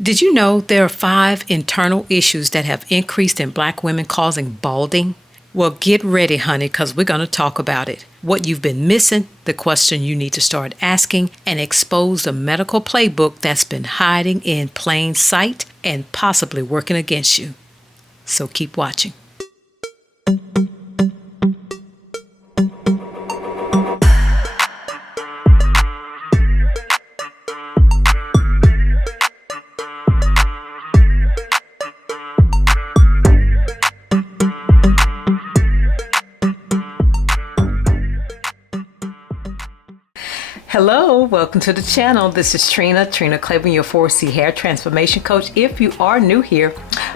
Did you know there are 5 internal issues that have increased in black women causing balding? Well, get ready, honey, because we're going to talk about it. What you've been missing, the question you need to start asking, and expose the medical playbook that's been hiding in plain sight and possibly working against you. So keep watching. Hello, welcome to the channel. This is Trina Claiborne, your 4C hair transformation coach. If you are new here,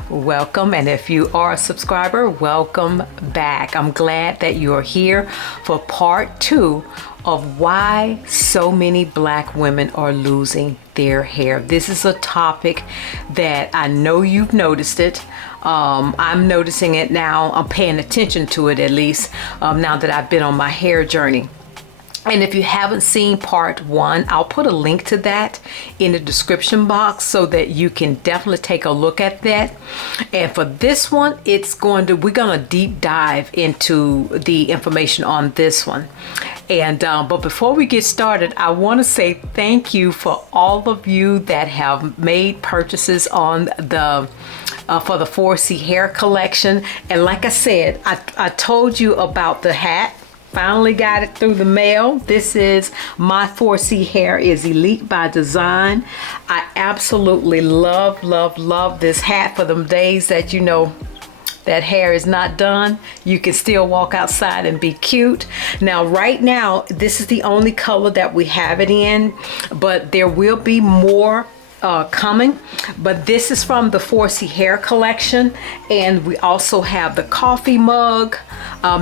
welcome. And if you are a subscriber, welcome back. I'm glad that you are here for part 2 of why so many black women are losing their hair. This is a topic that I know you've noticed it. I'm noticing it now. I'm paying attention to it at least now that I've been on my hair journey. And if you haven't seen part 1, I'll put a link to that in the description box so that you can definitely take a look at that. And for this one, we're gonna deep dive into the information on this one. And but before we get started, I want to say thank you for all of you that have made purchases on the for the 4C hair collection. And like I said, I told you about the hat. Finally got it through the mail. This is my 4C hair is elite by design. I absolutely love this hat for them days that you know that hair is not done. You can still walk outside and be cute. Now, right now, this is the only color that we have it in, but there will be more coming. But this is from the 4C hair collection, and we also have the coffee mug.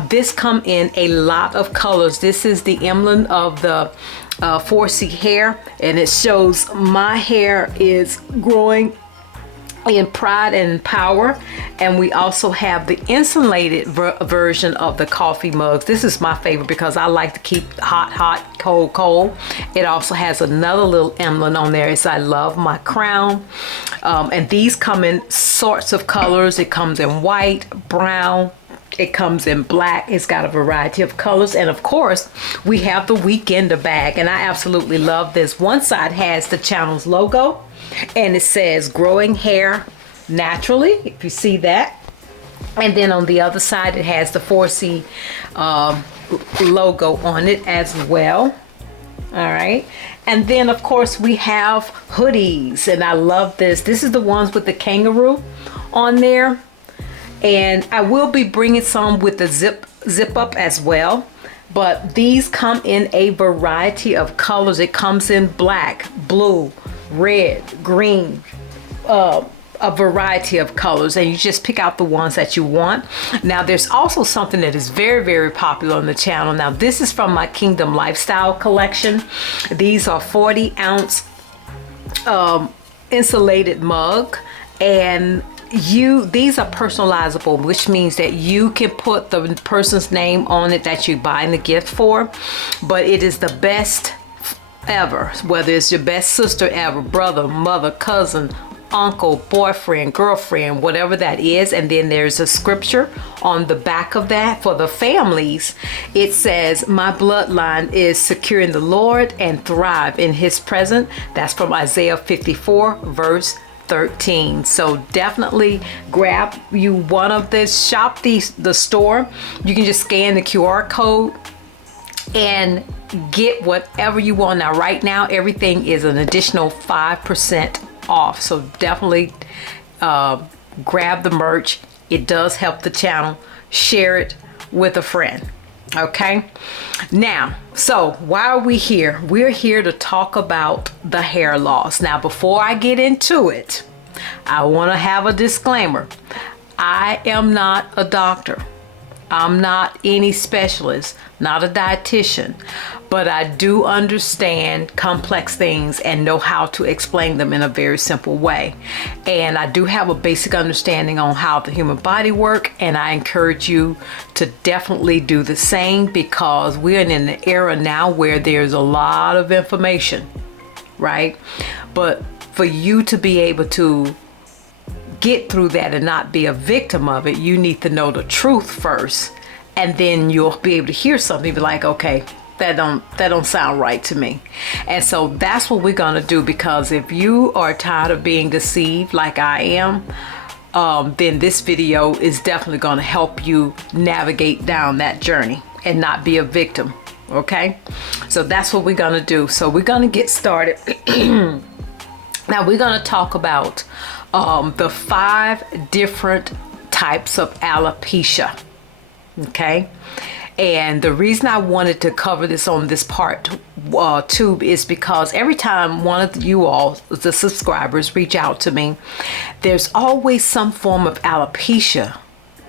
This come in a lot of colors. This is the emblem of the 4C hair, and it shows my hair is growing in pride and power. And we also have the insulated version of the coffee mugs. This is my favorite because I like to keep hot, cold. It also has another little emblem on there. It's I love my crown. And these come in sorts of colors. It comes in white, brown, it comes in black. It's got a variety of colors. And of course, we have the Weekender bag. And I absolutely love this. One side has the channel's logo, and it says growing hair naturally, if you see that. And then on the other side, it has the 4C logo on it as well. All right. And then, of course, we have hoodies. And I love this. This is the ones with the kangaroo on there. And I will be bringing some with the zip up as well. But these come in a variety of colors. It comes in black, blue, red, green, a variety of colors, and you just pick out the ones that you want. Now, there's also something that is very popular on the channel. Now, this is from my Kingdom Lifestyle collection. These are 40-ounce insulated mug, and these are personalizable, which means that you can put the person's name on it that you're buying the gift for. But it is the best ever, whether it's your best sister ever, brother, mother, cousin, uncle, boyfriend, girlfriend, whatever that is. And then there's a scripture on the back of that for the families. It says, my bloodline is secure in the Lord and thrive in his presence. That's from Isaiah 54 verse 13. So definitely grab you one of this. Shop the store. You can just scan the QR code and get whatever you want. Now, right now, everything is an additional 5% off. So definitely grab the merch. It does help the channel. Share it with a friend. Okay. Now, so why are we here? We're here to talk about the hair loss. Now, before I get into it, I want to have a disclaimer. I am not a doctor. I'm not any specialist, not a dietitian, but I do understand complex things and know how to explain them in a very simple way. And I do have a basic understanding on how the human body works, and I encourage you to definitely do the same, because we're in an era now where there's a lot of information, right? But for you to be able to get through that and not be a victim of it, you need to know the truth first, and then you'll be able to hear something, be like, okay, that don't sound right to me. And so that's what we're gonna do, because if you are tired of being deceived like I am, then this video is definitely gonna help you navigate down that journey and not be a victim. Okay, so that's what we're gonna do. So we're gonna get started. Now we're gonna talk about the 5 different types of alopecia. Okay, and the reason I wanted to cover this on this part 2 is because every time one of you all, the subscribers, reach out to me, there's always some form of alopecia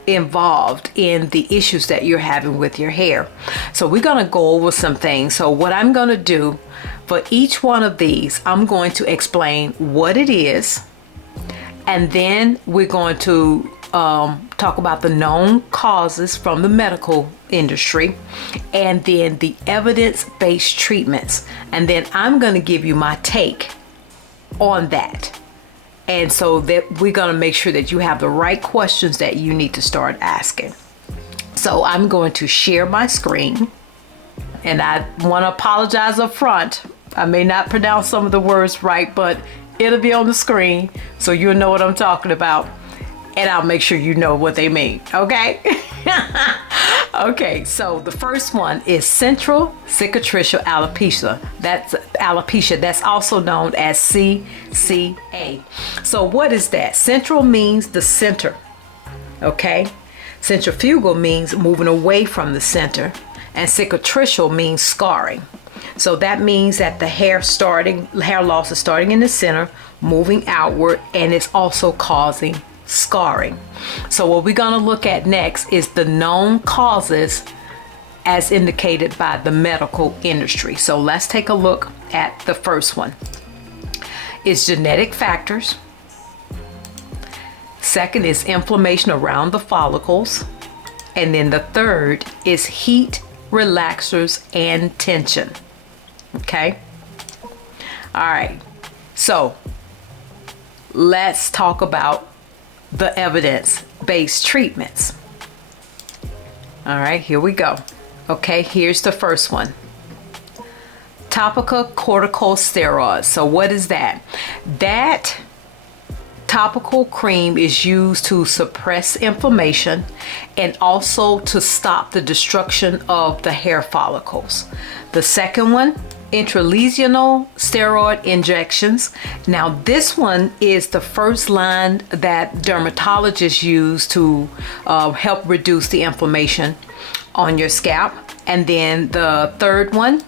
involved in the issues that you're having with your hair. So we're going to go over some things. So what I'm going to do for each one of these, I'm going to explain what it is, and then we're going to talk about the known causes from the medical industry, and then the evidence-based treatments, and then I'm going to give you my take on that. And so that we're going to make sure that you have the right questions that you need to start asking. So I'm going to share my screen, and I want to apologize up front. I may not pronounce some of the words right, but it'll be on the screen so you'll know what I'm talking about, and I'll make sure you know what they mean. Okay. Okay, so the first one is central cicatricial alopecia. That's also known as CCA. So what is that? Central means the center. Okay, centrifugal means moving away from the center, and cicatricial means scarring. So that means that the hair loss is starting in the center, moving outward, and it's also causing scarring. So what we're going to look at next is the known causes as indicated by the medical industry. So let's take a look at the first one. It's genetic factors. Second is inflammation around the follicles. And then the third is heat, relaxers, and tension. Okay. All right. So let's talk about the evidence-based treatments. All right, here we go. Okay, here's the first one. Topical corticosteroids. So what is that? That topical cream is used to suppress inflammation and also to stop the destruction of the hair follicles. The second one, intralesional steroid injections. Now this one is the first line that dermatologists use to help reduce the inflammation on your scalp. And then the third one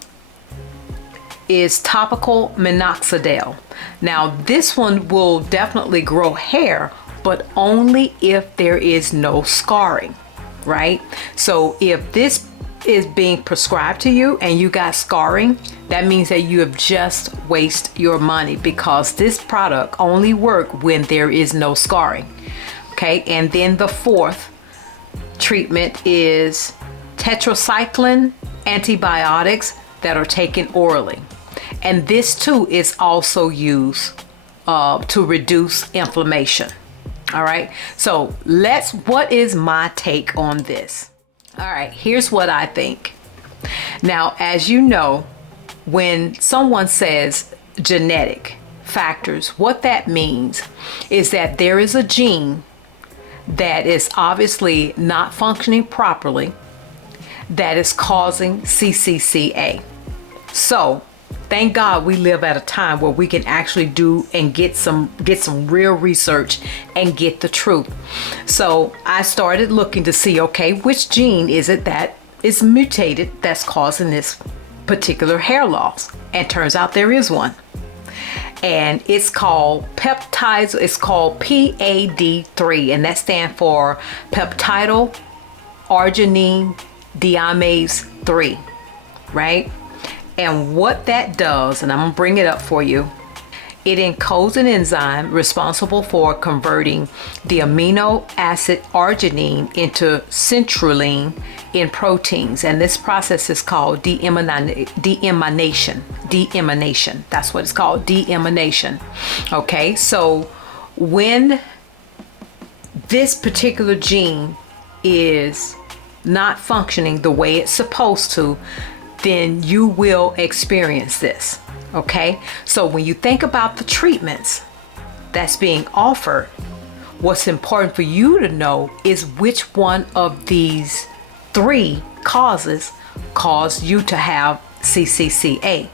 is topical minoxidil. Now this one will definitely grow hair, but only if there is no scarring, right? So if this is being prescribed to you and you got scarring, that means that you have just wasted your money, because this product only works when there is no scarring. Okay, and then the fourth treatment is tetracycline antibiotics that are taken orally, and this too is also used to reduce inflammation. All right, so what is my take on this? All right, here's what I think. Now, as you know, when someone says genetic factors, what that means is that there is a gene that is obviously not functioning properly that is causing CCCA. So thank God we live at a time where we can actually do and get some real research and get the truth. So I started looking to see, okay, which gene is it that is mutated that's causing this particular hair loss? And turns out there is one. And it's called peptides. It's called PAD3, and that stands for peptidyl arginine deaminase 3, right? And what that does, and I'm gonna bring it up for you, It encodes an enzyme responsible for converting the amino acid arginine into citrulline in proteins. And this process is called deamination. Deamination. That's what it's called, deamination. Okay, so when this particular gene is not functioning the way it's supposed to, then you will experience this. Okay, so when you think about the treatments that's being offered, what's important for you to know is which one of these three causes cause you to have CCCA.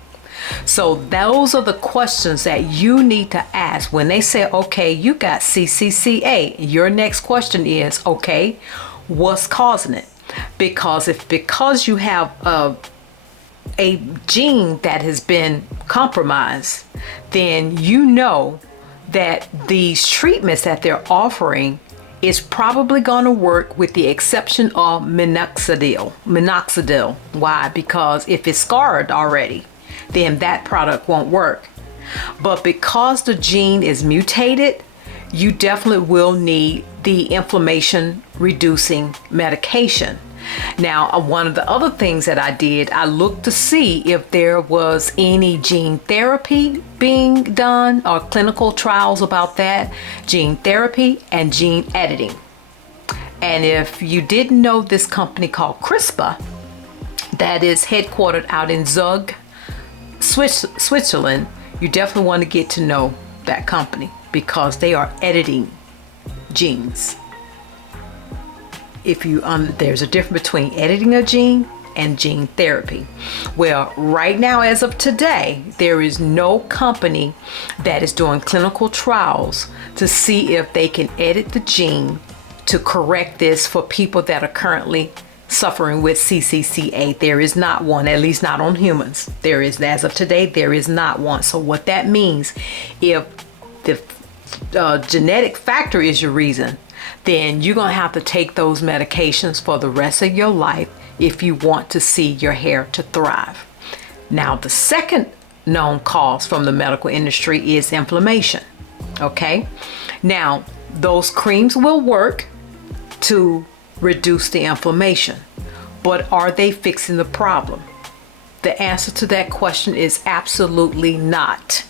So those are the questions that you need to ask when they say, okay, you got CCCA. Your next question is, okay, what's causing it? Because because you have a gene that has been compromised, then you know that these treatments that they're offering is probably going to work, with the exception of minoxidil. Why? Because if it's scarred already, then that product won't work. But because the gene is mutated, you definitely will need the inflammation reducing medication. Now, one of the other things that I did, I looked to see if there was any gene therapy being done or clinical trials about that, gene therapy and gene editing. And if you didn't know this company called CRISPR, that is headquartered out in Zug, Switzerland, you definitely want to get to know that company because they are editing genes. There's a difference between editing a gene and gene therapy. Well, right now, as of today, there is no company that is doing clinical trials to see if they can edit the gene to correct this for people that are currently suffering with CCCA. There is not one, at least not on humans. As of today, there is not one. So what that means, if the genetic factor is your reason, then you're going to have to take those medications for the rest of your life if you want to see your hair to thrive. Now, the second known cause from the medical industry is inflammation. Okay? Now, those creams will work to reduce the inflammation, but are they fixing the problem? The answer to that question is absolutely not.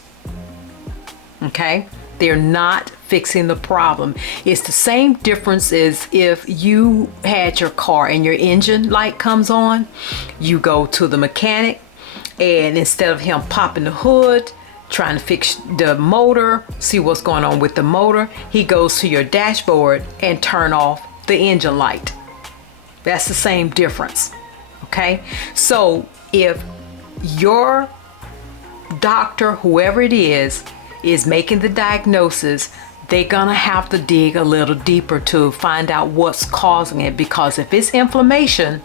Okay? They're not fixing the problem. It's the same difference as if you had your car and your engine light comes on, you go to the mechanic, and instead of him popping the hood, trying to fix the motor, see what's going on with the motor, he goes to your dashboard and turn off the engine light. That's the same difference. Okay? So if your doctor, whoever it is making the diagnosis, they're gonna have to dig a little deeper to find out what's causing it, because if it's inflammation,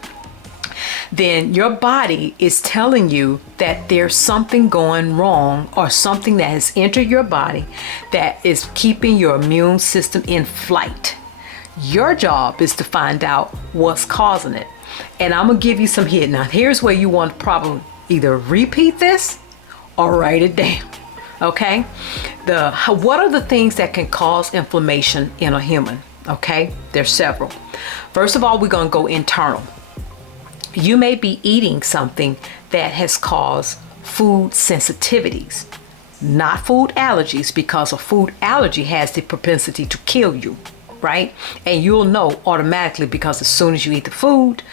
then your body is telling you that there's something going wrong or something that has entered your body that is keeping your immune system in flight. Your job is to find out what's causing it. And I'm gonna give you some hint. Now, here's where you want to probably either repeat this or write it down. Okay? What are the things that can cause inflammation in a human? Okay? There's several. First of all, we're going to go internal. You may be eating something that has caused food sensitivities, not food allergies, because a food allergy has the propensity to kill you, right? And you'll know automatically, because as soon as you eat the food,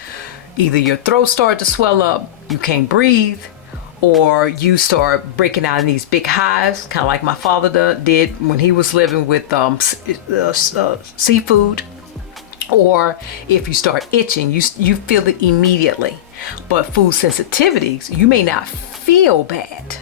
either your throat starts to swell up, you can't breathe, or you start breaking out in these big hives, kind of like my father did when he was living with seafood. Or if you start itching, you feel it immediately. But food sensitivities, you may not feel bad,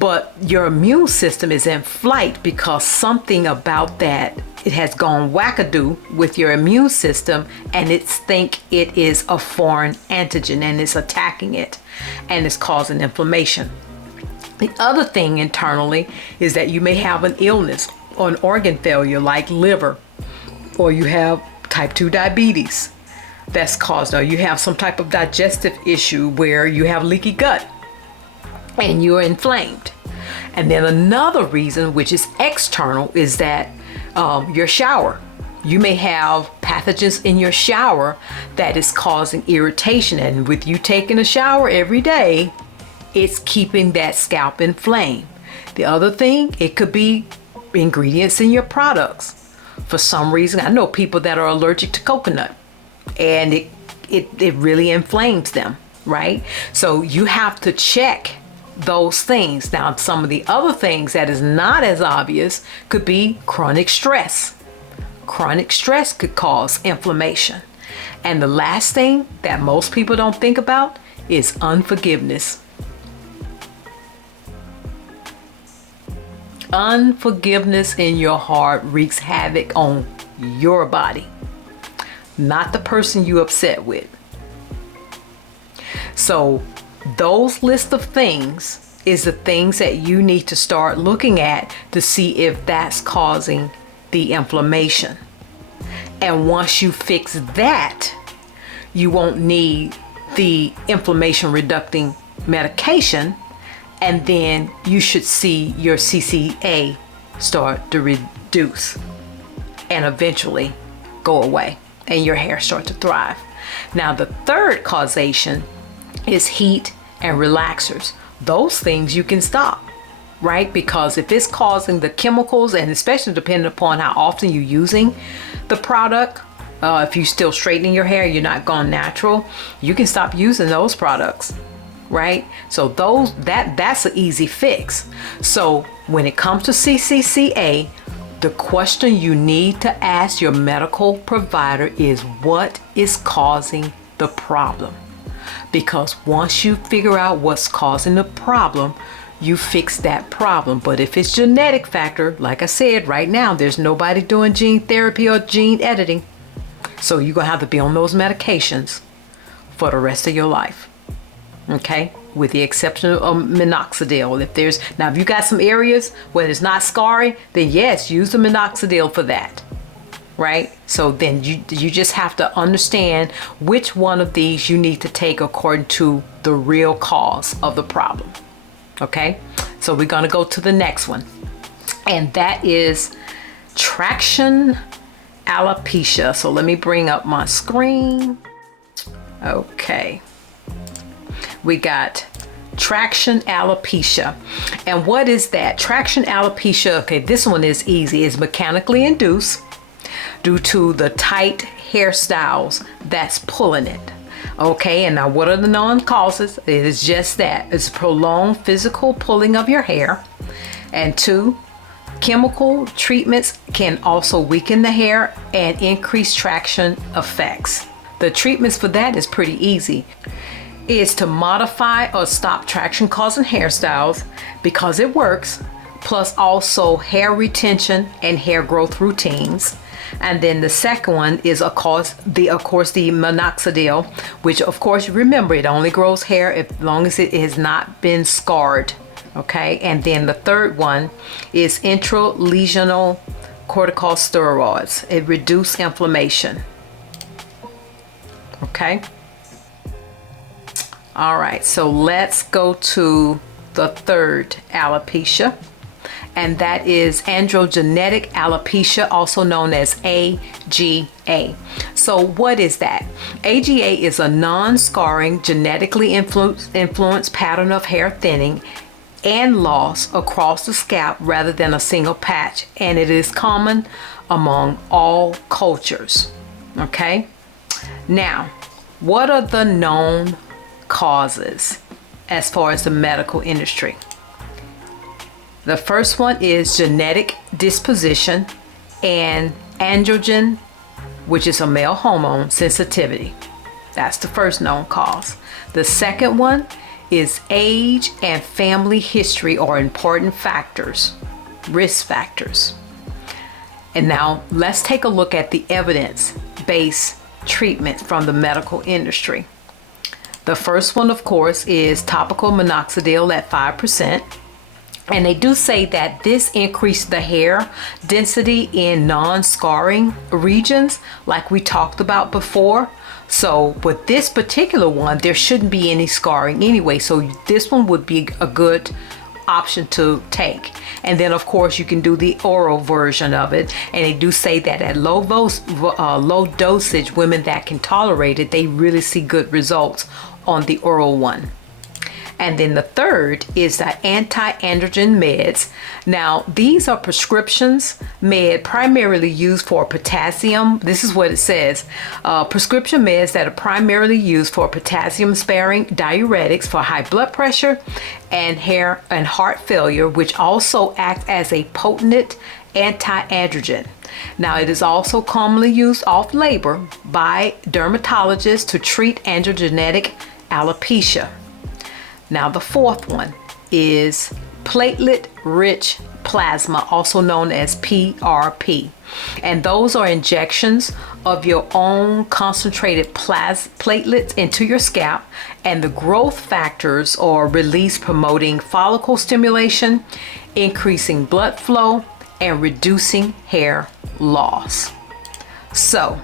but your immune system is in flight because something about that, it has gone wackadoo with your immune system, and it's think it is a foreign antigen and it's attacking it and it's causing inflammation. The other thing internally is that you may have an illness or an organ failure like liver, or you have type 2 diabetes that's caused, or you have some type of digestive issue where you have leaky gut and you're inflamed. And then another reason, which is external, is that your shower. You may have pathogens in your shower that is causing irritation, and with you taking a shower every day, it's keeping that scalp inflamed. The other thing, it could be ingredients in your products. For some reason, I know people that are allergic to coconut, and it really inflames them, right? So you have to check those things. Now, some of the other things that is not as obvious could be chronic stress. Chronic stress could cause inflammation. And the last thing that most people don't think about is unforgiveness. Unforgiveness in your heart wreaks havoc on your body, not the person you upset with. So those list of things is the things that you need to start looking at to see if that's causing the inflammation. And once you fix that, you won't need the inflammation reducing medication, and then you should see your CCA start to reduce and eventually go away and your hair start to thrive. Now, the third causation is heat and relaxers. Those things you can stop, right? Because if it's causing the chemicals, and especially depending upon how often you're using the product, if you're still straightening your hair, you're not going natural, you can stop using those products, right? So that's an easy fix. So when it comes to CCCA, the question you need to ask your medical provider is, what is causing the problem? Because once you figure out what's causing the problem, you fix that problem. But if it's genetic factor, like I said, right now there's nobody doing gene therapy or gene editing, so you're gonna have to be on those medications for the rest of your life, okay? With the exception of minoxidil. If you got some areas where it's not scarring, then yes, use the minoxidil for that, right? So then you just have to understand which one of these you need to take according to the real cause of the problem. Okay, so we're gonna go to the next one, and that is traction alopecia. So let me bring up my screen. Okay, we got traction alopecia. And what is that? Traction alopecia, okay, this one is easy. It's mechanically induced due to the tight hairstyles that's pulling it. Okay, and now what are the known causes? It is just that. It's prolonged physical pulling of your hair. And 2, chemical treatments can also weaken the hair and increase traction effects. The treatments for that is pretty easy. Is to modify or stop traction causing hairstyles, because it works, plus also hair retention and hair growth routines. And then the second one is of course the minoxidil, which of course, remember, it only grows hair as long as it has not been scarred. Okay, and then the third one is intralesional corticosteroids. It reduces inflammation. Okay. All right, so let's go to the third alopecia, and that is androgenetic alopecia, also known as AGA. So what is that? AGA is a non-scarring, genetically influenced pattern of hair thinning and loss across the scalp rather than a single patch, and it is common among all cultures. Okay, now what are the known causes as far as the medical industry? The first one is genetic disposition and androgen, which is a male hormone sensitivity. That's the first known cause. The second one is age and family history are important factors, risk factors. And now let's take a look at the evidence-based treatment from the medical industry. The first one, of course, is topical minoxidil at 5%. And they do say that this increased the hair density in non-scarring regions, like we talked about before. So with this particular one, there shouldn't be any scarring anyway. So this one would be a good option to take. And then of course you can do the oral version of it, and they do say that at low dosage, women that can tolerate it, they really see good results on the oral one. And then the third is the anti-androgen meds. Now, these are prescriptions med primarily used for potassium. This is what it says. Prescription meds that are primarily used for potassium-sparing diuretics for high blood pressure and hair and heart failure, which also act as a potent anti-androgen. Now, it is also commonly used off-label by dermatologists to treat androgenetic alopecia. Now, the fourth one is platelet-rich plasma, also known as PRP. And those are injections of your own concentrated platelets into your scalp, and the growth factors are released, promoting follicle stimulation, increasing blood flow, and reducing hair loss. So,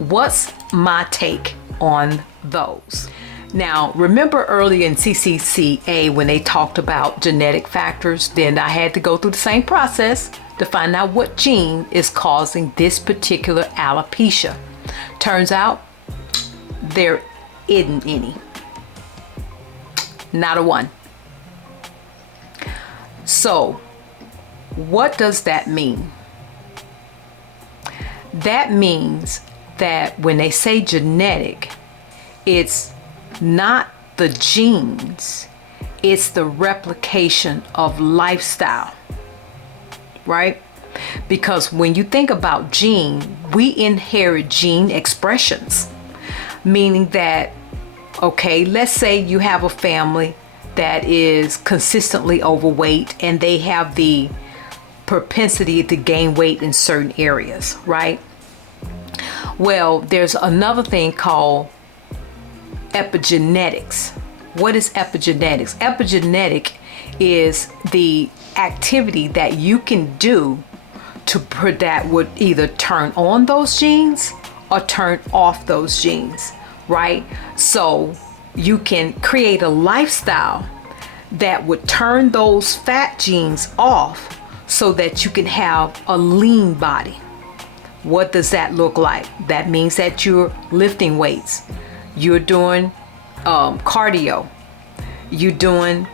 what's my take on those? Now, remember earlier in CCCA when they talked about genetic factors, then I had to go through the same process to find out what gene is causing this particular alopecia. Turns out there isn't any. Not a one. So, what does that mean? That means that when they say genetic, it's not the genes, it's the replication of lifestyle, right? Because when you think about gene, we inherit gene expressions, meaning that, okay, let's say you have a family that is consistently overweight and they have the propensity to gain weight in certain areas, right? Well, there's another thing called epigenetics. What is epigenetics? Epigenetic is the activity that you can do that would either turn on those genes or turn off those genes, right? So you can create a lifestyle that would turn those fat genes off so that you can have a lean body. What does that look like? That means that you're lifting weights, you're doing cardio, you're doing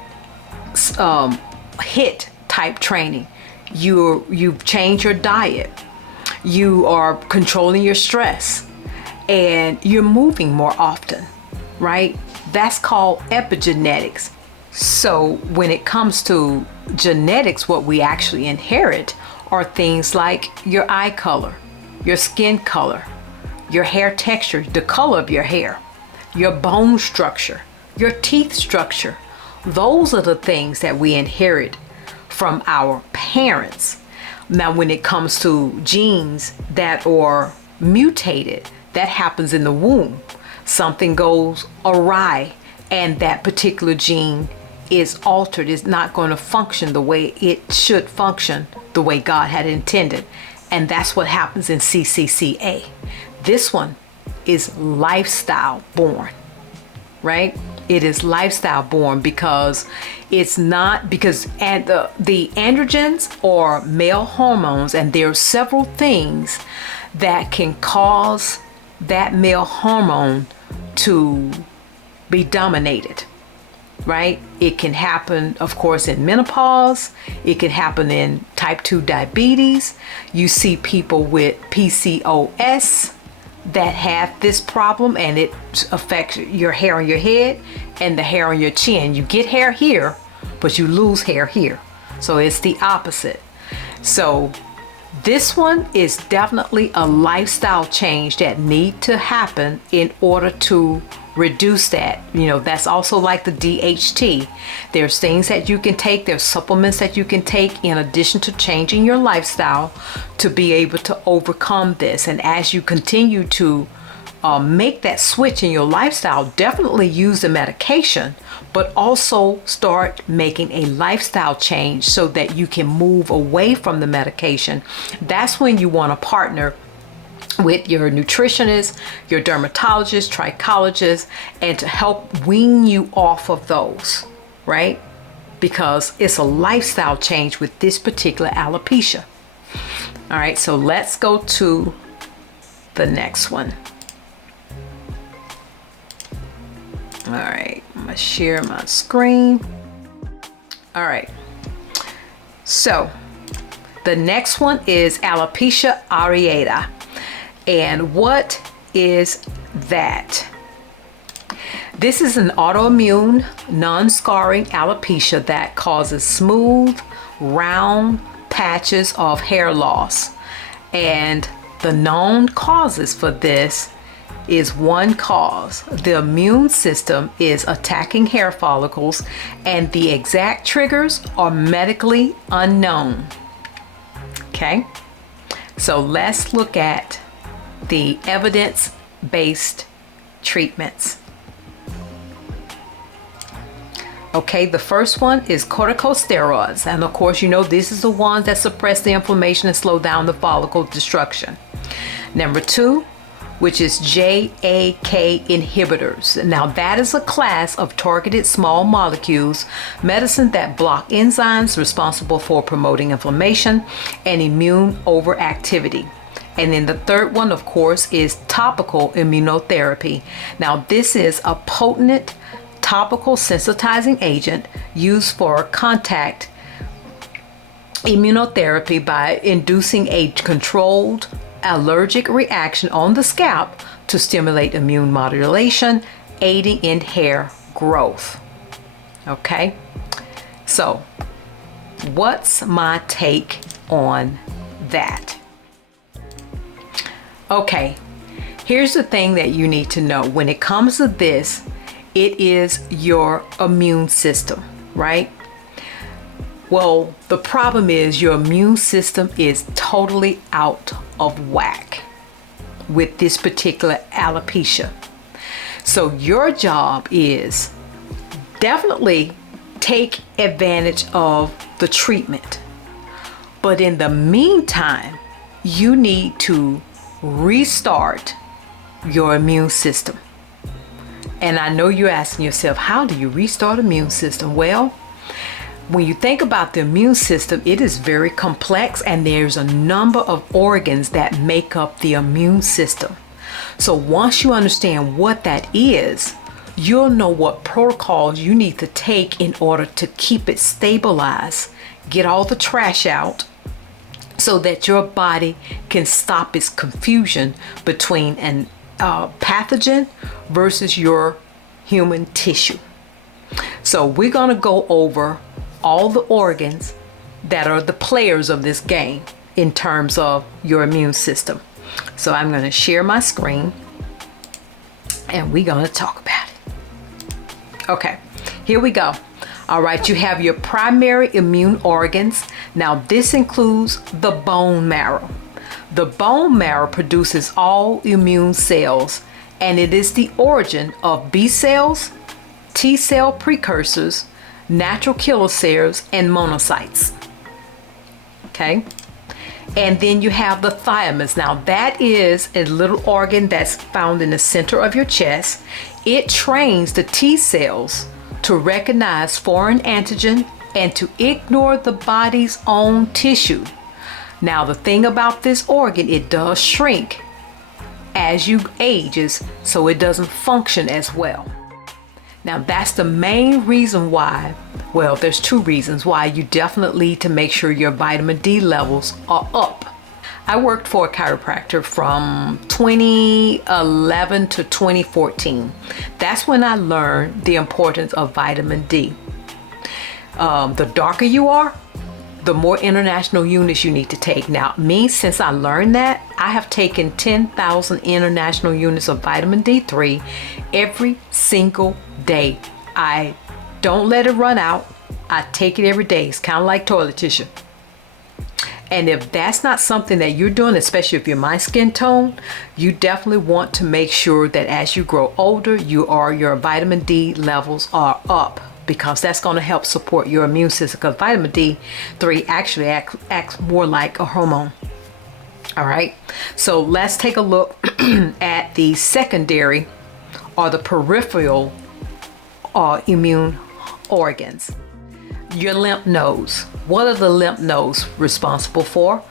HIIT type training, you've changed your diet, you are controlling your stress, and you're moving more often, right? That's called epigenetics. So when it comes to genetics, what we actually inherit are things like your eye color, your skin color, your hair texture, the color of your hair, your bone structure, your teeth structure. Those are the things that we inherit from our parents. Now, when it comes to genes that are mutated, that happens in the womb. Something goes awry and that particular gene is altered, is not going to function the way it should function, the way God had intended. And that's what happens in CCCA. This one is lifestyle born, right? It is lifestyle born because it's not, because the androgens are male hormones, and there are several things that can cause that male hormone to be dominated, right? It can happen, of course, in menopause. It can happen in type 2 diabetes. You see people with PCOS that have this problem, and it affects your hair on your head and the hair on your chin. You get hair here, but you lose hair here. So it's the opposite. So this one is definitely a lifestyle change that need to happen in order to reduce that. You know, that's also like the DHT. There's things that you can take, there's supplements that you can take in addition to changing your lifestyle to be able to overcome this. And as you continue to make that switch in your lifestyle, definitely use the medication, but also start making a lifestyle change so that you can move away from the medication. That's when you want to partner with your nutritionist, your dermatologist, trichologist, and to help wean you off of those, right? because it's a lifestyle change with this particular alopecia. All right, so let's go to the next one. All right, I'm gonna share my screen. All right, so the next one is alopecia areata. And what is that? This is an autoimmune, non-scarring alopecia that causes smooth, round patches of hair loss. And the known causes for this is one cause. The immune system is attacking hair follicles, and the exact triggers are medically unknown. Okay, so let's look at the evidence-based treatments. Okay, the first one is corticosteroids. And of course, you know, this is the ones that suppress the inflammation and slow down the follicle destruction. Number 2, which is JAK inhibitors. Now that is a class of targeted small molecules, medicine that block enzymes responsible for promoting inflammation and immune overactivity. And then the third one, of course, is topical immunotherapy. Now this is a potent topical sensitizing agent used for contact immunotherapy by inducing a controlled allergic reaction on the scalp to stimulate immune modulation, aiding in hair growth. Okay, so what's my take on that? Okay, here's the thing that you need to know. When it comes to this, it is your immune system, right? Well, the problem is your immune system is totally out of whack with this particular alopecia. So your job is definitely take advantage of the treatment. But in the meantime, you need to restart your immune system. And I know you're asking yourself, how do you restart immune system? Well, when you think about the immune system, it is very complex, and there's a number of organs that make up the immune system. So once you understand what that is, you'll know what protocols you need to take in order to keep it stabilized, get all the trash out, so that your body can stop its confusion between an pathogen versus your human tissue. So we're going to go over all the organs that are the players of this game in terms of your immune system. So I'm going to share my screen and we're going to talk about it. Okay, here we go. All right, you have your primary immune organs. Now this includes the bone marrow. The bone marrow produces all immune cells, and it is the origin of B cells, T cell precursors, natural killer cells, and monocytes. Okay, and then you have the thymus. Now that is a little organ that's found in the center of your chest. It trains the T cells to recognize foreign antigen and to ignore the body's own tissue. Now the thing about this organ, it does shrink as you ages, so it doesn't function as well. Now that's the main reason why, well, there's two reasons why you definitely need to make sure your vitamin D levels are up. I worked for a chiropractor from 2011 to 2014. That's when I learned the importance of vitamin D. The darker you are, the more international units you need to take. Now, me, since I learned that, I have taken 10,000 international units of vitamin D3 every single day. I don't let it run out. I take it every day. It's kind of like toilet tissue. And if that's not something that you're doing, especially if you're my skin tone, you definitely want to make sure that as you grow older, your vitamin D levels are up, because that's going to help support your immune system, because vitamin D3 actually acts more like a hormone. All right, so let's take a look at the secondary or the peripheral immune organs. Your lymph nodes. What are the lymph nodes responsible for?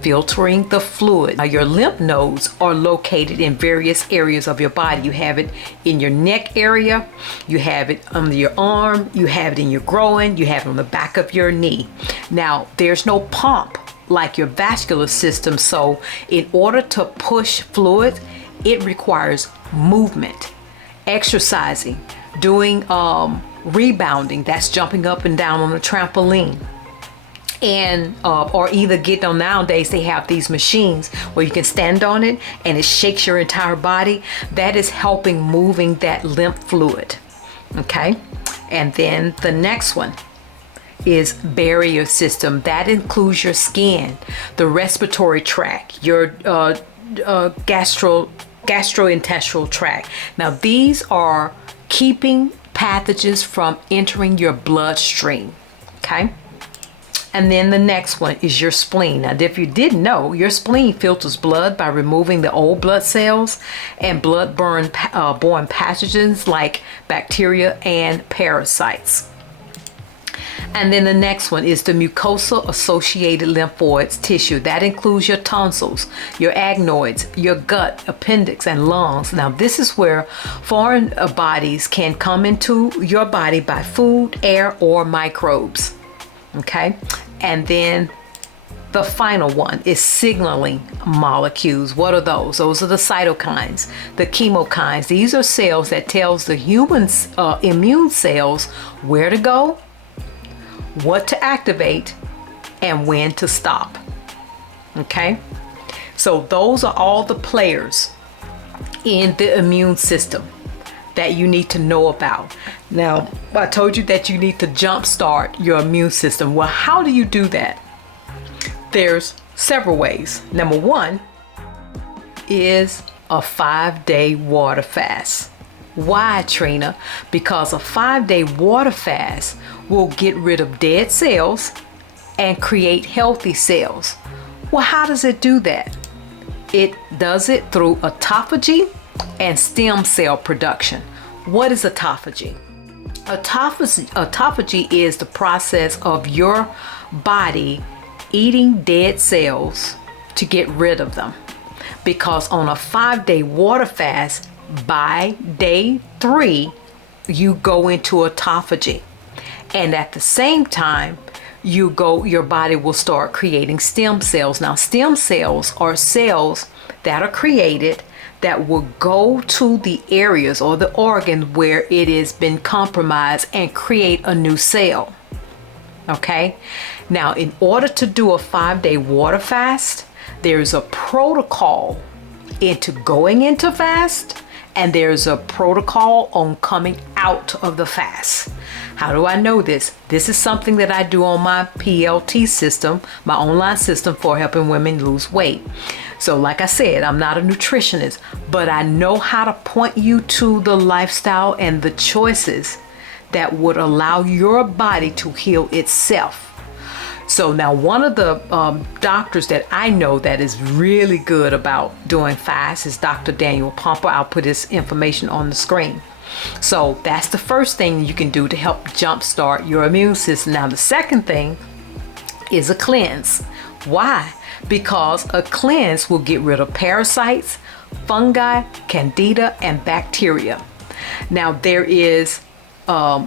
Filtering the fluid. Now, your lymph nodes are located in various areas of your body. You have it in your neck area, you have it under your arm, you have it in your groin, you have it on the back of your knee. Now, there's no pump like your vascular system, so in order to push fluid, it requires movement, exercising, doing rebounding, that's jumping up and down on a trampoline, and or either getting on, nowadays they have these machines where you can stand on it and it shakes your entire body. That is helping moving that lymph fluid. Okay, and then the next one is barrier system. That includes your skin, the respiratory tract, your gastrointestinal tract. Now, these are keeping pathogens from entering your bloodstream. Okay. And then the next one is your spleen. Now, if you didn't know, your spleen filters blood by removing the old blood cells and blood-borne pathogens like bacteria and parasites. And then the next one is the mucosa-associated lymphoids tissue. That includes your tonsils, your adenoids, your gut, appendix, and lungs. Now, this is where foreign bodies can come into your body by food, air, or microbes. Okay, and then the final one is signaling molecules. What are those? Those are the cytokines, the chemokines. These are cells that tells the human's immune cells where to go, what to activate, and when to stop. Okay, so those are all the players in the immune system that you need to know about. Now, I told you that you need to jumpstart your immune system. Well, how do you do that? There's several ways. Number one is a 5-day water fast. Why, Trina? Because a 5-day water fast will get rid of dead cells and create healthy cells. Well, how does it do that? It does it through autophagy and stem cell production. What is autophagy? Autophagy is the process of your body eating dead cells to get rid of them. Because on a 5-day water fast, by day 3, you go into autophagy. And at the same time, your body will start creating stem cells. Now, stem cells are cells that are created that will go to the areas or the organ where it has been compromised and create a new cell. Okay, now in order to do a 5-day water fast, there's a protocol into going into fast, and there's a protocol on coming out of the fast. How do I know this? This is something that I do on my PLT system, my online system for helping women lose weight. So like I said, I'm not a nutritionist, but I know how to point you to the lifestyle and the choices that would allow your body to heal itself. So now one of the doctors that I know that is really good about doing fast is Dr. Daniel Pompa. I'll put his information on the screen. So that's the first thing you can do to help jumpstart your immune system. Now the second thing is a cleanse. Why? Because a cleanse will get rid of parasites, fungi, candida, and bacteria. Now there is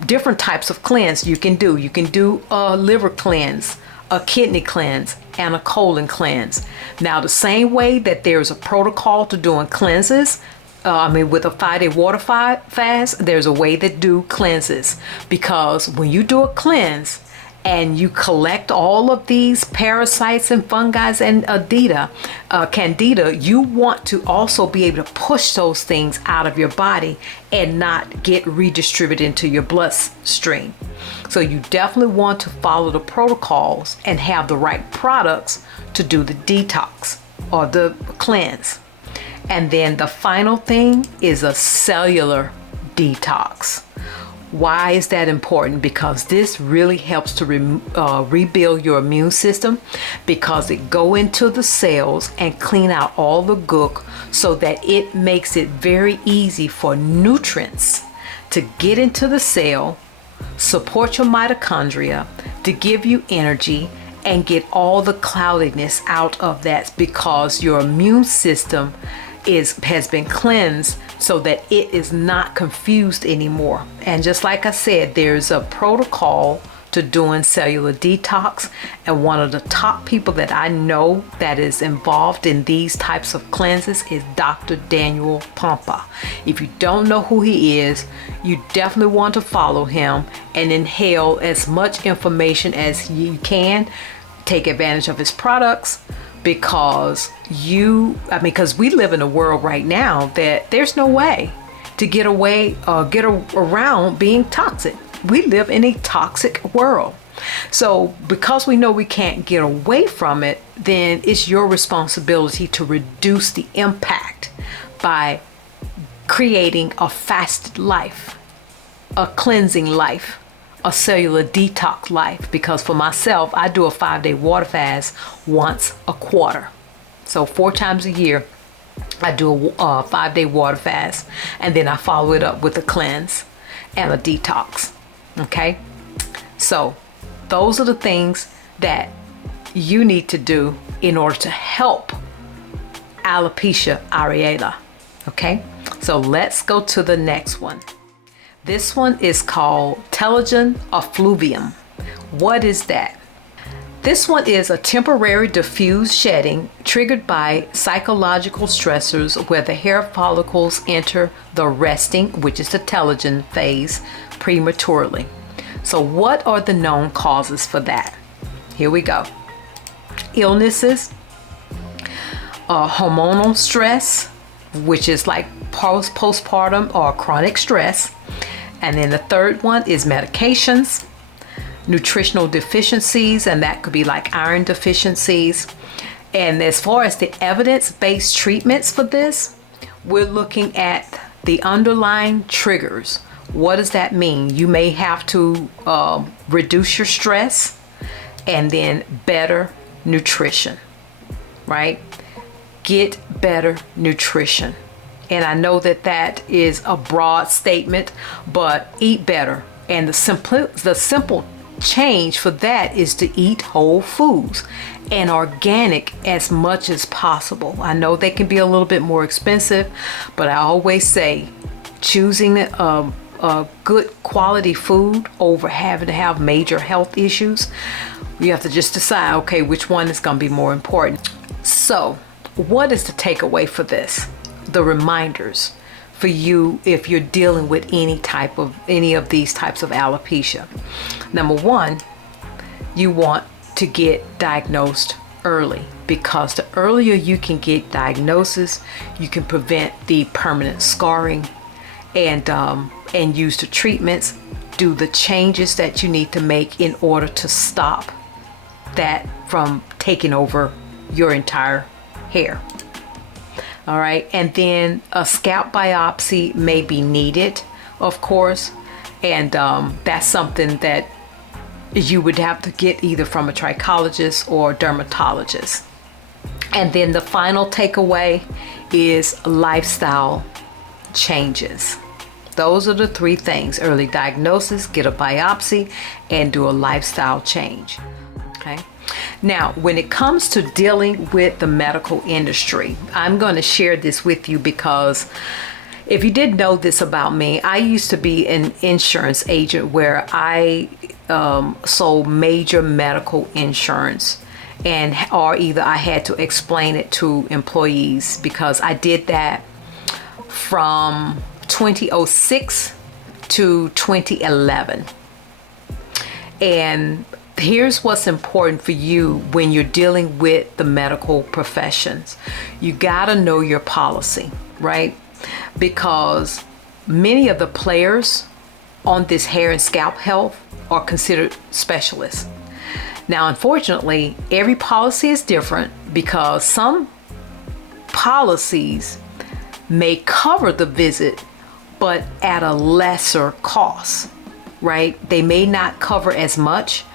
different types of cleanse you can do. You can do a liver cleanse, a kidney cleanse, and a colon cleanse. Now the same way that there's a protocol to doing cleanses, with a 5-day water fast, there's a way to do cleanses. Because when you do a cleanse and you collect all of these parasites and fungi and candida, you want to also be able to push those things out of your body and not get redistributed into your bloodstream. So you definitely want to follow the protocols and have the right products to do the detox or the cleanse. And then the final thing is a cellular detox. Why is that important? Because this really helps to rebuild your immune system, because it go into the cells and clean out all the gook, so that it makes it very easy for nutrients to get into the cell support your mitochondria, to give you energy and get all the cloudiness out of that, because your immune system has been cleansed so that it is not confused anymore. And just like I said, there's a protocol to doing cellular detox, and one of the top people that I know that is involved in these types of cleanses is Dr. Daniel Pompa. If you don't know who he is, you definitely want to follow him and inhale as much information as you can. Take advantage of his products, because because we live in a world right now that there's no way to get away or get around being toxic. We live in a toxic world. So because we know we can't get away from it, then it's your responsibility to reduce the impact by creating a fasted life, a cleansing life, a cellular detox life. Because for myself, I do a 5-day water fast once a quarter. So 4 times a year, I do a 5-day water fast, and then I follow it up with a cleanse and a detox. Okay, so those are the things that you need to do in order to help alopecia areata. Okay, so let's go to the next one. This one is called telogen effluvium. What is that? This one is a temporary diffuse shedding triggered by psychological stressors where the hair follicles enter the resting, which is the telogen phase, prematurely. So what are the known causes for that? Here we go. Illnesses, hormonal stress, which is like postpartum or chronic stress. And then the third one is medications, nutritional deficiencies, and that could be like iron deficiencies. And as far as the evidence-based treatments for this, we're looking at the underlying triggers. What does that mean? You may have to reduce your stress, and then better nutrition, right? Get better nutrition. And I know that that is a broad statement, but eat better. And the simple change for that is to eat whole foods and organic as much as possible. I know they can be a little bit more expensive, but I always say choosing a good quality food over having to have major health issues, you have to just decide, okay, which one is going to be more important. So what is the takeaway for this? The reminders for you if you're dealing with any of these types of alopecia. Number one, you want to get diagnosed early, because the earlier you can get diagnosis, you can prevent the permanent scarring, and use the treatments, do the changes that you need to make in order to stop that from taking over your entire hair. All right, and then a scalp biopsy may be needed, of course, and that's something that you would have to get either from a trichologist or dermatologist. And then the final takeaway is lifestyle changes. Those are the 3 things: early diagnosis, get a biopsy, and do a lifestyle change. Okay. Now, when it comes to dealing with the medical industry, I'm going to share this with you because if you didn't know this about me, I used to be an insurance agent where I sold major medical insurance, or either I had to explain it to employees, because I did that from 2006 to 2011. And here's what's important for you when you're dealing with the medical professions. You gotta know your policy, right? Because many of the players on this hair and scalp health are considered specialists. Now, unfortunately, every policy is different, because some policies may cover the visit, but at a lesser cost, right? They may not cover as much,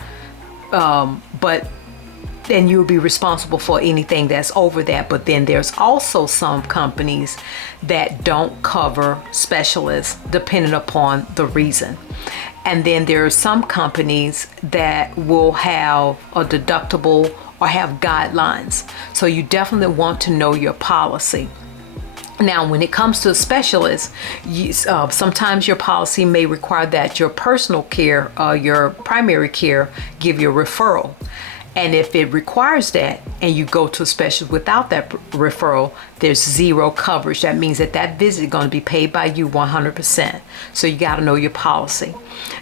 but then you'll be responsible for anything that's over that. But then there's also some companies that don't cover specialists depending upon the reason. And then there are some companies that will have a deductible or have guidelines. So you definitely want to know your policy. Now, when it comes to a specialist, sometimes your policy may require that your personal care, your primary care, give you a referral. And if it requires that and you go to a specialist without that referral, there's zero coverage. That means that visit is going to be paid by you 100%. So you got to know your policy.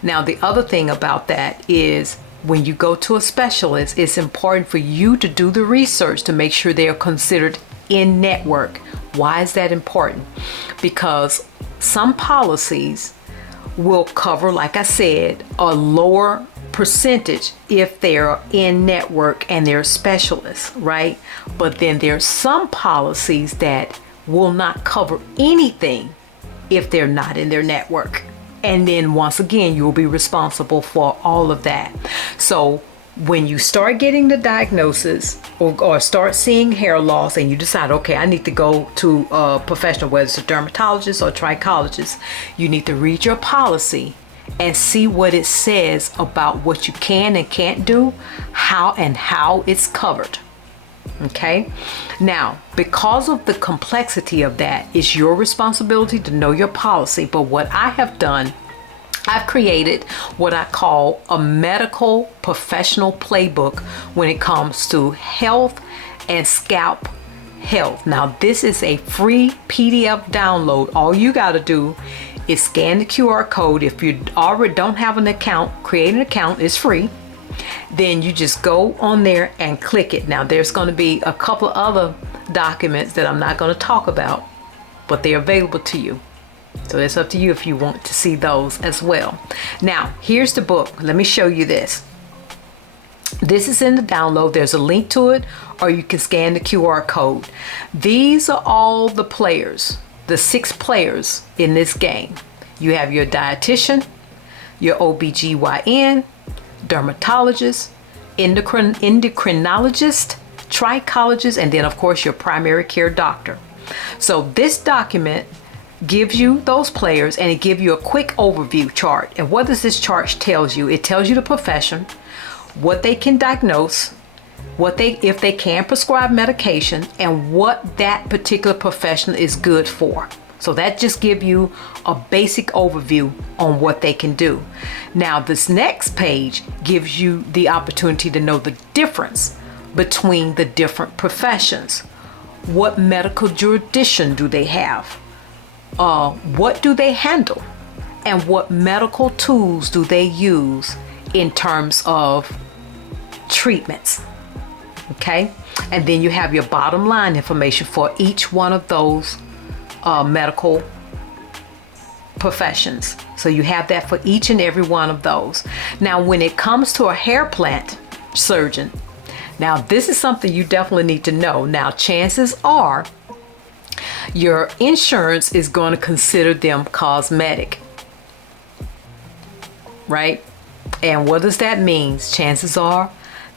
Now, the other thing about that is when you go to a specialist, it's important for you to do the research to make sure they are considered in network. Why is that important? Because some policies will cover, like I said, a lower percentage if they're in network and they're specialists, right? But then there's some policies that will not cover anything if they're not in their network. And then once again, you'll be responsible for all of that. So when you start getting the diagnosis or start seeing hair loss and you decide, okay, I need to go to a professional, whether it's a dermatologist or a trichologist, you need to read your policy and see what it says about what you can and can't do, how it's covered. Okay? Now, because of the complexity of that, it's your responsibility to know your policy. But what I have done, I've created what I call a medical professional playbook when it comes to health and scalp health. Now, this is a free PDF download. All you got to do is scan the QR code. If you already don't have an account, create an account. It's free. Then you just go on there and click it. Now, there's going to be a couple of other documents that I'm not going to talk about, but they're available to you. So it's up to you if you want to see those as well. Now, here's the book. Let me show you this. This is in the download. There's a link to it, or you can scan the QR code. These are all the players, the 6 players in this game. You have your dietitian, your OBGYN, dermatologist, endocrinologist, trichologist, and then of course your primary care doctor. So this document gives you those players, and it gives you a quick overview chart. And what does this chart tells you? It tells you the profession, what they can diagnose, if they can prescribe medication, and what that particular profession is good for. So that just gives you a basic overview on what they can do. Now, this next page gives you the opportunity to know the difference between the different professions. What medical jurisdiction do they have? What do they handle? And what medical tools do they use in terms of treatments? Okay? And then you have your bottom line information for each one of those medical professions. So you have that for each and every one of those. Now, when it comes to a hair plant surgeon, now this is something you definitely need to know. Now, chances are your insurance is going to consider them cosmetic, right? And what does that mean? Chances are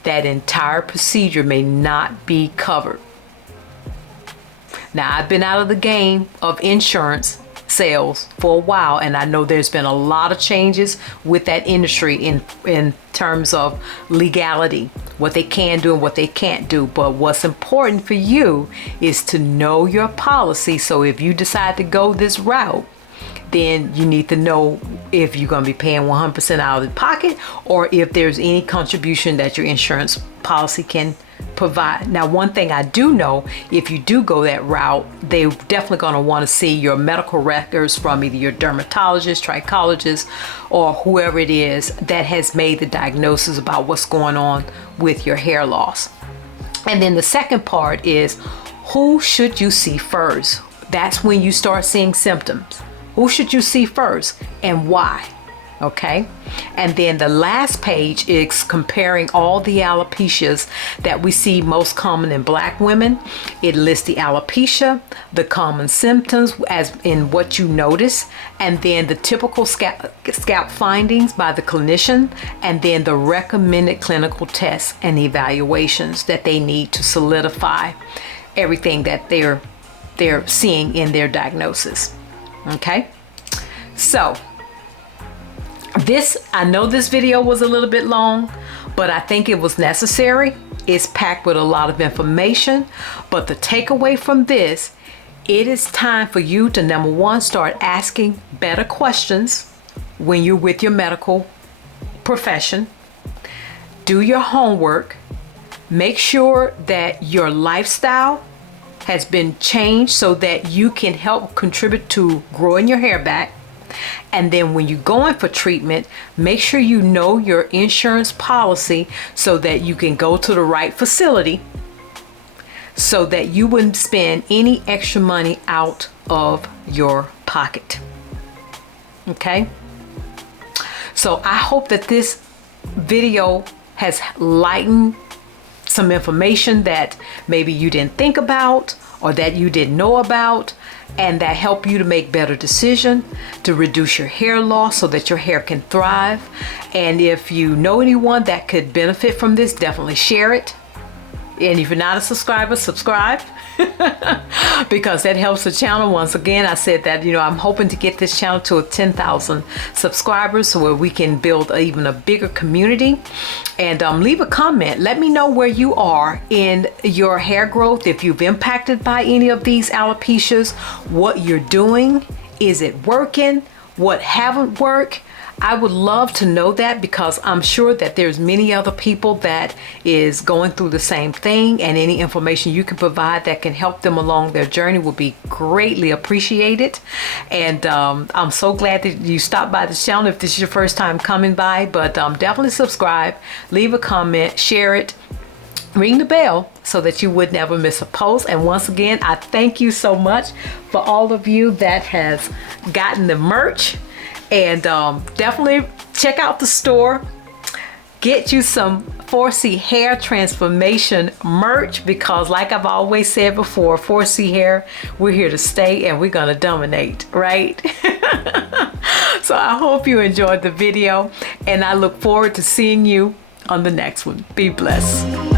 that entire procedure may not be covered. Now, I've been out of the game of insurance sales for a while, and I know there's been a lot of changes with that industry in terms of legality, what they can do and what they can't do. But what's important for you is to know your policy. So if you decide to go this route, then you need to know if you're going to be paying 100% out of the pocket, or if there's any contribution that your insurance policy can provide. Now, one thing I do know, if you do go that route, they're definitely going to want to see your medical records from either your dermatologist, trichologist, or whoever it is that has made the diagnosis about what's going on with your hair loss. And then the second part is, who should you see first? That's when you start seeing symptoms. Who should you see first and why? Okay. And then the last page is comparing all the alopecias that we see most common in Black women. It lists the alopecia, the common symptoms as in what you notice, and then the typical scalp findings by the clinician, and then the recommended clinical tests and evaluations that they need to solidify everything that they're seeing in their diagnosis. Okay. So I know this video was a little bit long, but I think it was necessary. It's packed with a lot of information, but the takeaway from this, it is time for you to, number one, start asking better questions when you're with your medical profession. Do your homework. Make sure that your lifestyle has been changed so that you can help contribute to growing your hair back. And then when you're going for treatment, make sure you know your insurance policy so that you can go to the right facility so that you wouldn't spend any extra money out of your pocket. Okay? So I hope that this video has lightened some information that maybe you didn't think about or that you didn't know about, and that help you to make better decisions to reduce your hair loss so that your hair can thrive. And if you know anyone that could benefit from this, definitely share it. And if you're not a subscriber, subscribe because that helps the channel. Once again, I said that, I'm hoping to get this channel to 10,000 subscribers so where we can build even a bigger community. And leave a comment. Let me know where you are in your hair growth. If you've impacted by any of these alopecias, what you're doing, is it working? What haven't worked? I would love to know that because I'm sure that there's many other people that is going through the same thing, and any information you can provide that can help them along their journey will be greatly appreciated. And I'm so glad that you stopped by the channel if this is your first time coming by, but definitely subscribe, leave a comment, share it, ring the bell so that you would never miss a post. And once again, I thank you so much for all of you that has gotten the merch. And definitely check out the store. Get you some 4C hair transformation merch because, like I've always said before, 4C hair, we're here to stay and we're gonna dominate, right? So I hope you enjoyed the video, and I look forward to seeing you on the next one. Be blessed.